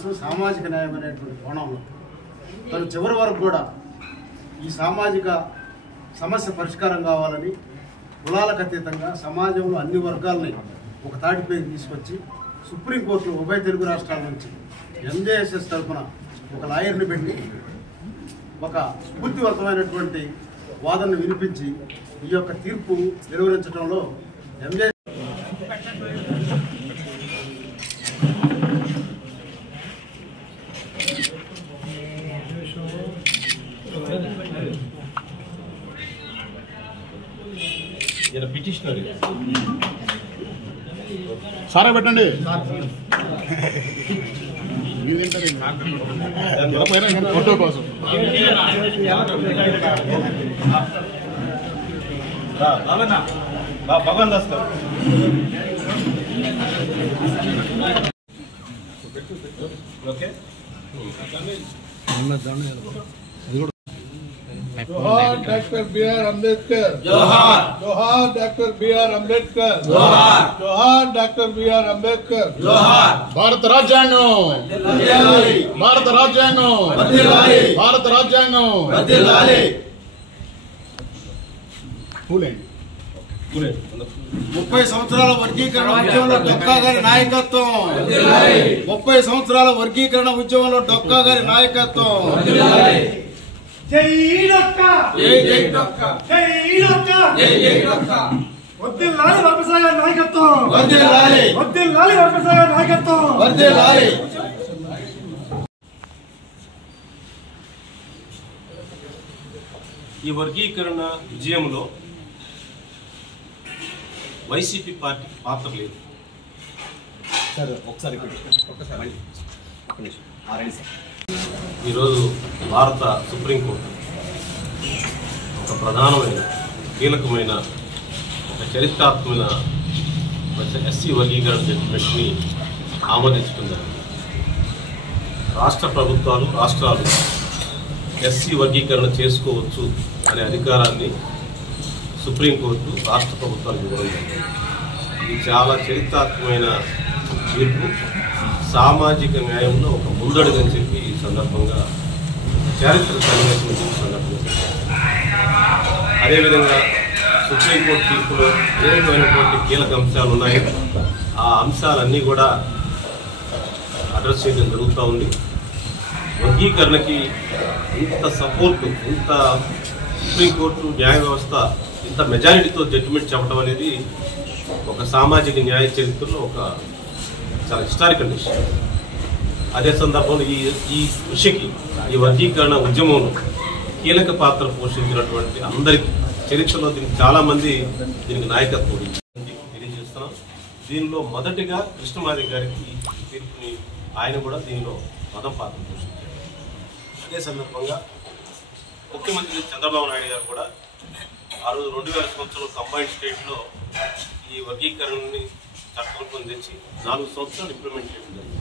Justice సామాజిక న్యాయం అనేటువంటి కోణంలో తను చివరి వరకు కూడా ఈ సామాజిక సమస్య పరిష్కారం కావాలని కులాలకు అతీతంగా సమాజంలో అన్ని వర్గాలని ఒక తాటిపై తీసుకొచ్చి సుప్రీంకోర్టులో ఉభయ తెలుగు రాష్ట్రాల నుంచి ఎంజేఎస్ఎస్ తరఫున ఒక లాయర్ని పెట్టి ఒక స్ఫూర్తివంతమైనటువంటి వాదనను వినిపించి ఈ యొక్క తీర్పు వెలువరించడంలో ఎంజే పిటిషనర్ సారా పెట్టండి ఫోటో కోసం భగవాన్ దాస్ ఓకే जोहार डॉक्टर बी.आर. अम्बेडकर जोहार जोहार डॉक्टर बी.आर. अम्बेडकर जोहार जोहार डॉक्टर बी.आर. अम्बेडकर जोहार भारत राज्यांगం भारत राज्यांगం भारत राज्यांगం 30 సంవత్సరాల వర్గీకరణ ఉద్యమంలో డొక్కా గారి నాయకత్వం 30 సంవత్సరాల వర్గీకరణ ఉద్యమంలో డొక్కా గారి నాయకత్వం జై డొక్కా జై జై డొక్కా జై డొక్కా జై జై డొక్కా వర్ధిల్లాలి వర్మసాగర్ గారి నాయకత్వం వర్ధిల్లాలి వర్ధిల్లాలి వర్మసాగర్ గారి నాయకత్వం వర్ధిల్లాలి ఈ వర్గీకరణ విజయంలో వైసీపీ పార్టీ పాత్ర లేదు. ఈరోజు భారత సుప్రీంకోర్టు ఒక ప్రధానమైన కీలకమైన ఒక చరిత్రాత్మక ఎస్సీ వర్గీకరణ జడ్జిమెంట్ని ఆమోదించుకుంది. రాష్ట్ర ప్రభుత్వాలు రాష్ట్రాలు ఎస్సీ వర్గీకరణ చేసుకోవచ్చు అనే అధికారాన్ని సుప్రీంకోర్టు రాష్ట్ర ప్రభుత్వాలకు ఇవ్వడం జరిగింది. ఇది చాలా చరిత్రాత్మకమైన తీర్పు, సామాజిక న్యాయంలో ఒక ముందడుగని చెప్పి ఈ సందర్భంగా చారిత్రక సన్నివేశం సందర్భంగా అదేవిధంగా సుప్రీంకోర్టు తీర్పులో ఏ రకమైనటువంటి కీలక అంశాలు ఉన్నాయి, ఆ అంశాలన్నీ కూడా అడ్రస్ చేయడం జరుగుతూ ఉంది. వర్గీకరణకి ఇంత సపోర్టు, ఇంత సుప్రీంకోర్టు న్యాయ వ్యవస్థ ఇంత మెజారిటీతో జడ్జిమెంట్ చెప్పడం అనేది ఒక సామాజిక న్యాయ చరిత్రలో ఒక చాలా హిస్టారికల్ విషయం. అదే సందర్భంలో ఈ కృషికి, ఈ వర్గీకరణ ఉద్యమంలో కీలక పాత్ర పోషించినటువంటి అందరికీ చరిత్రలో దీనికి చాలామంది దీనికి నాయకత్వం తెలియజేస్తున్నాం. దీనిలో మొదటిగా కృష్ణమాది గారికి తీర్పుని ఆయన కూడా దీనిలో మొదటి పాత్ర పోషించారు. అదే సందర్భంగా ముఖ్యమంత్రి చంద్రబాబు నాయుడు గారు కూడా ఆ రోజు 2000 సంవత్సరంలో కంబైన్డ్ స్టేట్లో ఈ వర్గీకరణని చట్టం పొందించి 4 సంవత్సరాలు ఇంప్లిమెంట్ చేయడం జరిగింది.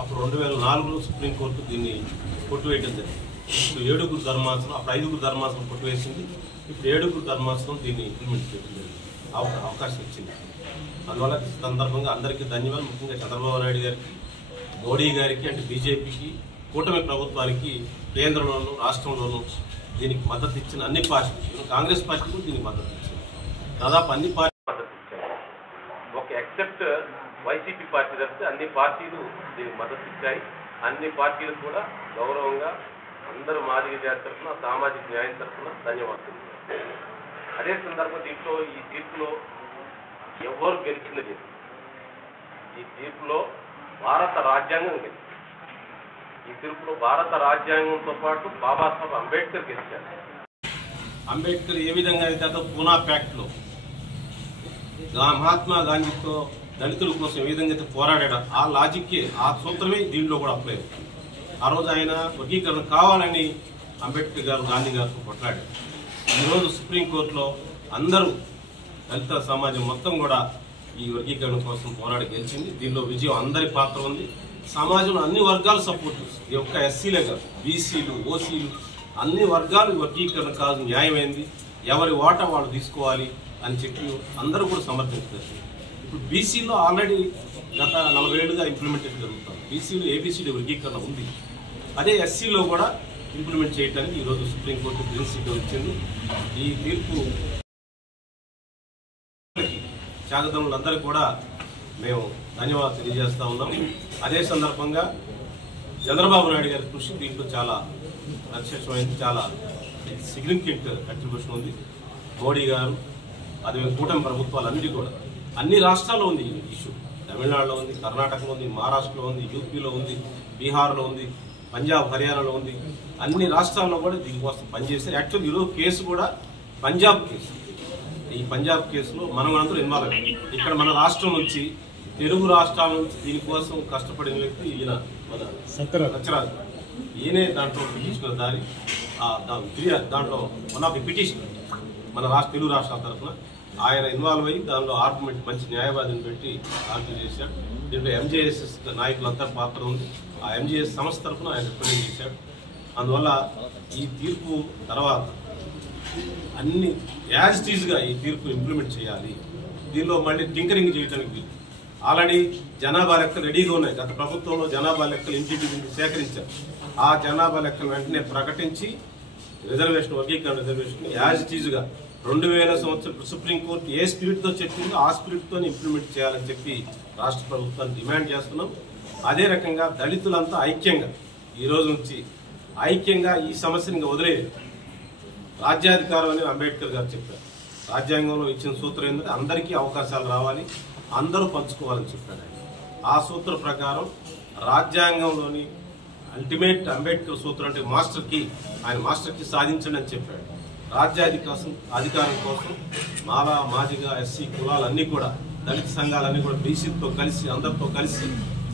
అప్పుడు 2004లో సుప్రీంకోర్టు దీన్ని కొట్టివేయడం జరిగింది. ఇప్పుడు 7 ధర్మాసనం, అప్పుడు 5 ధర్మాసనం కొట్టివేసింది. ఇప్పుడు 7 ధర్మాసనం దీన్ని ఇంప్లిమెంట్ చేయడం జరిగింది, అవకాశం ఇచ్చింది. అందువల్ల ఈ సందర్భంగా అందరికీ ధన్యవాదాలు. ముఖ్యంగా చంద్రబాబు నాయుడు గారికి, మోడీ గారికి, అంటే బీజేపీకి, కూటమి ప్రభుత్వానికి కేంద్రంలోనూ రాష్ట్రంలోనూ దీనికి మద్దతు ఇచ్చిన అన్ని పార్టీలు, కాంగ్రెస్ పార్టీ కూడా దీనికి మద్దతు ఇచ్చింది. దాదాపు అన్ని పార్టీలు మద్దతు ఇచ్చాయి. ఒక ఎక్సెప్ట్ వైసీపీ పార్టీ తప్పితే అన్ని పార్టీలు దీనికి మద్దతు ఇచ్చాయి. అన్ని పార్టీలకు కూడా గౌరవంగా అందరూ మాదిగ జాతి తరఫున, సామాజిక న్యాయం తరఫున ధన్యవాదాలు. అదే సందర్భంగా దీంట్లో ఈ తీర్పులో ఎవరు గెలిచినది, ఈ తీర్పులో భారత రాజ్యాంగం గెలిచింది. ఈ తీర్పులో భారత రాజ్యాంగంతో పాటు బాబాసాహెబ్ అంబేద్కర్ గెలిచారు. అంబేద్కర్ ఏ విధంగా అయితే పూనా ప్యాక్ట్లో మహాత్మా గాంధీతో దళితుల కోసం ఏ విధంగా అయితే పోరాడాడో ఆ లాజిక్కే, ఆ సూత్రమే దీంట్లో కూడా అప్లై అవుతుంది. ఆ రోజు ఆయన వర్గీకరణ కావాలని అంబేద్కర్ గారు గాంధీ గారితో కొట్లాడారు. ఈరోజు సుప్రీంకోర్టులో అందరూ దళిత సమాజం మొత్తం కూడా ఈ వర్గీకరణ కోసం పోరాడి గెలిచింది. దీనిలో విజయం అందరి పాత్ర ఉంది. సమాజంలో అన్ని వర్గాలు సపోర్ట్ చేస్తుంది. ఈ ఒక్క ఎస్సీలే కాదు, బీసీలు, ఓసీలు అన్ని వర్గాలు వర్గీకరణ కాదు, న్యాయమైంది, ఎవరి వాటా వాళ్ళు తీసుకోవాలి అని చెప్పి అందరూ కూడా సమర్థించారు. ఇప్పుడు బీసీలో ఆల్రెడీ గత 40 ఏళ్ళుగా ఇంప్లిమెంటేషన్ జరుగుతుంది. బీసీలో ఏబీసీడీ వర్గీకరణ ఉంది. అదే ఎస్సీలో కూడా ఇంప్లిమెంట్ చేయడానికి ఈరోజు సుప్రీంకోర్టు గ్రీన్ సిగ్నల్ ఇచ్చింది. ఈ తీర్పు త్యాగదనులందరూ కూడా మేము ధన్యవాదాలు తెలియజేస్తా ఉన్నాం. అదే సందర్భంగా చంద్రబాబు నాయుడు గారి కృషి దీంట్లో చాలా విశేషమైంది, చాలా సిగ్నిఫికెంట్ కంట్రిబ్యూషన్ ఉంది. మోడీ గారు అదే కూటమి ప్రభుత్వాలన్నీ కూడా అన్ని రాష్ట్రాల్లో ఉంది ఈ ఇష్యూ. తమిళనాడులో ఉంది, కర్ణాటకలో ఉంది, మహారాష్ట్రలో ఉంది, యూపీలో ఉంది, బీహార్లో ఉంది, పంజాబ్ హర్యానాలో ఉంది. అన్ని రాష్ట్రాల్లో కూడా దీనికోసం పనిచేశారు. యాక్చువల్ ఈరోజు కేసు కూడా పంజాబ్ కేసు. ఈ పంజాబ్ కేసులో మనం అందరూ ఇన్వాల్వ్ అయ్యాం. ఇక్కడ మన రాష్ట్రం నుంచి, తెలుగు రాష్ట్రాల నుంచి దీనికోసం కష్టపడిన వ్యక్తి ఈయన మన సత్యరాజు. ఈయనే దాంట్లో పిటిషన్ దాంట్లో వన్ ఆఫ్ ది పిటిషన్ మన తెలుగు రాష్ట్రాల తరఫున ఆయన ఇన్వాల్వ్ అయ్యి దానిలో ఆర్గ్యుమెంట్ మంచి న్యాయవాదిని పెట్టి ఆర్గ్యూ చేశాడు. దీంట్లో ఎంజేఎస్ఎస్ నాయకులంతా పాత్ర ఉంది. ఆ ఎంజేఎస్ సంస్థ తరఫున ఆయన రిప్రజెంట్ చేశాడు. అందువల్ల ఈ తీర్పు తర్వాత అన్ని యాజ్ ఇట్ ఈజ్గా ఈ తీర్పు ఇంప్లిమెంట్ చేయాలి. దీనిలో మళ్ళీ టింకరింగ్ చేయడానికి ఆల్రెడీ జనాభా లెక్కలు రెడీగా ఉన్నాయి. గత ప్రభుత్వంలో జనాభా లెక్కలు ఇంటింటి సేకరించారు. ఆ జనాభా లెక్కలు వెంటనే ప్రకటించి రిజర్వేషన్ వర్గీకరణ రిజర్వేషన్ యాజ్ ఇట్ ఈజ్గా 2000 సంవత్సరం సుప్రీంకోర్టు ఏ స్పిరిట్తో చెప్పిందో ఆ స్పిరిట్తో ఇంప్లిమెంట్ చేయాలని చెప్పి రాష్ట్ర ప్రభుత్వాన్ని డిమాండ్ చేస్తున్నాం. అదే రకంగా దళితులంతా ఐక్యంగా ఈ రోజు నుంచి ఐక్యంగా ఈ సమస్యని ఇంకా వదిలేదు. రాజ్యాధికారం అని అంబేద్కర్ గారు చెప్పారు. రాజ్యాంగంలో ఇచ్చిన సూత్రం ఏంటంటే అందరికీ అవకాశాలు రావాలి, అందరూ పంచుకోవాలని చెప్పాడు. ఆ సూత్ర ప్రకారం రాజ్యాంగంలోని అల్టిమేట్ అంబేద్కర్ సూత్రం అంటే మాస్టర్ కీ, ఆయన మాస్టర్ కీ సాధించండి అని చెప్పాడు. అధికారం కోసం మాలా మాదిగ ఎస్సీ కులాలన్నీ కూడా, దళిత సంఘాలన్నీ కూడా బీసీతో కలిసి అందరితో కలిసి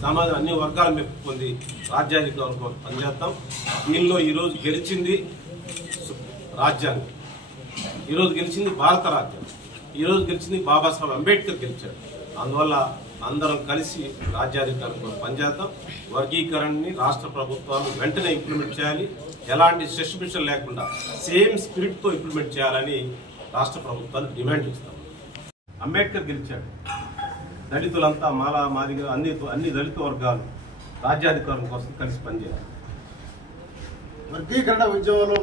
సమాజం అన్ని వర్గాలు మెప్పు పొంది రాజ్యాధికారం కోసం పనిచేస్తాం. దీనిలో ఈరోజు గెలిచింది రాజ్యాంగం, ఈరోజు గెలిచింది భారత రాజ్యాంగం, ఈరోజు గెలిచింది బాబాసాహెబ్ అంబేద్కర్ గెలిచాడు. అందువల్ల అందరం కలిసి రాజ్యాధికారం కోసం పనిచేద్దాం. వర్గీకరణని రాష్ట్ర ప్రభుత్వాలు వెంటనే ఇంప్లిమెంట్ చేయాలి. ఎలాంటి సస్పెన్షన్ లేకుండా సేమ్ స్పిరిట్తో ఇంప్లిమెంట్ చేయాలని రాష్ట్ర ప్రభుత్వాలు డిమాండ్ చేస్తాం. అంబేద్కర్ గెలిచాడు. దళితులంతా మాలా మాదిగా అన్ని దళిత వర్గాలు రాజ్యాధికారం కోసం కలిసి పనిచేయాలి. వర్గీకరణ ఉద్యమంలో